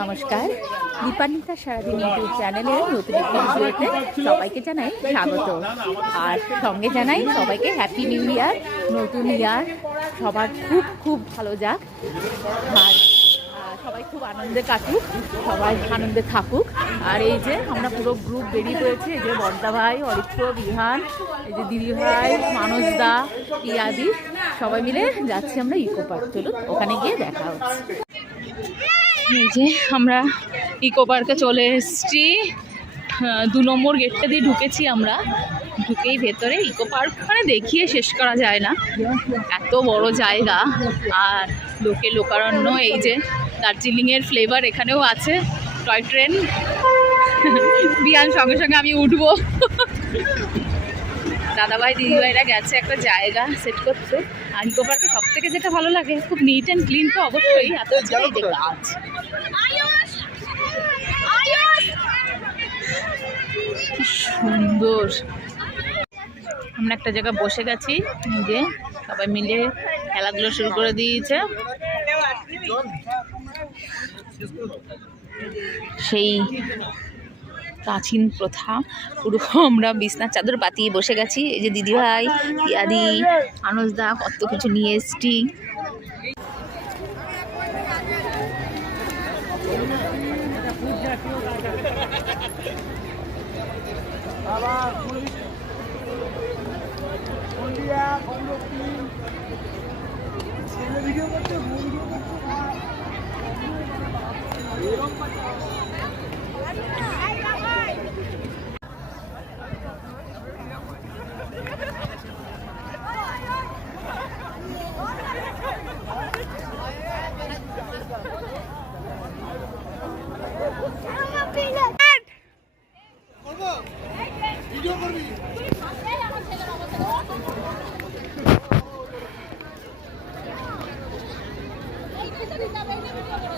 নমস্কার। দীপান্বিতা সারাদিন ইউটিউব চ্যানেলে নতুন একটি ভিডিওতে সবাইকে জানাই স্বাগত। আর সঙ্গে জানাই সবাইকে হ্যাপি নিউ ইয়ার নতুন ইয়ার সবার খুব খুব ভালো যাক। আর সবাই খুব আনন্দে কাটুক, সবাই আনন্দে থাকুক। আর এই যে আমরা পুরো গ্রুপ বেরিয়ে পড়েছি, এই যে বর্দা ভাই, অরিত্র বিহান এই যে দিদি ভাই, মানস দা ইয়াদি সবাই মিলে যাচ্ছি আমরা ইকো পার্ক চলুন, ওখানে গিয়ে দেখা হচ্ছে। এই যে আমরা ইকো পার্কে চলে এসেছি। দু নম্বর গেটটা দিয়ে ঢুকেছি আমরা। ঢুকেই ভেতরে ইকো পার্ক মানে দেখিয়ে শেষ করা যায় না। এত বড় জায়গা। আর লোকে লোকারণ্য, এই যে দার্জিলিংয়ের ফ্লেভার এখানেও আছে। Toy train. বিয়ান, সঙ্গে সঙ্গে আমি উঠবো। দাদাভাই দিদিভাইরা গেছে একটা জায়গা সেট করতে। আর ইকো পার্কে সব থেকে যেটা ভালো লাগে খুব নিট অ্যান্ড ক্লিন তো অবশ্যই এত যে গাছ সুন্দর। আমরা একটা জায়গায় বসে গেছি যে সবাই মিলে খেলাধুলো শুরু করে দিয়েছে। সেই প্রাচীন প্রথা। পুরো আমরা বিছনার চাদর পাতিয়ে বসে গেছি। এই যে দিদিভাই ইয়াদি আনসদা কত কিছু নিয়ে এসছি। Thank you.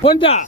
混蛋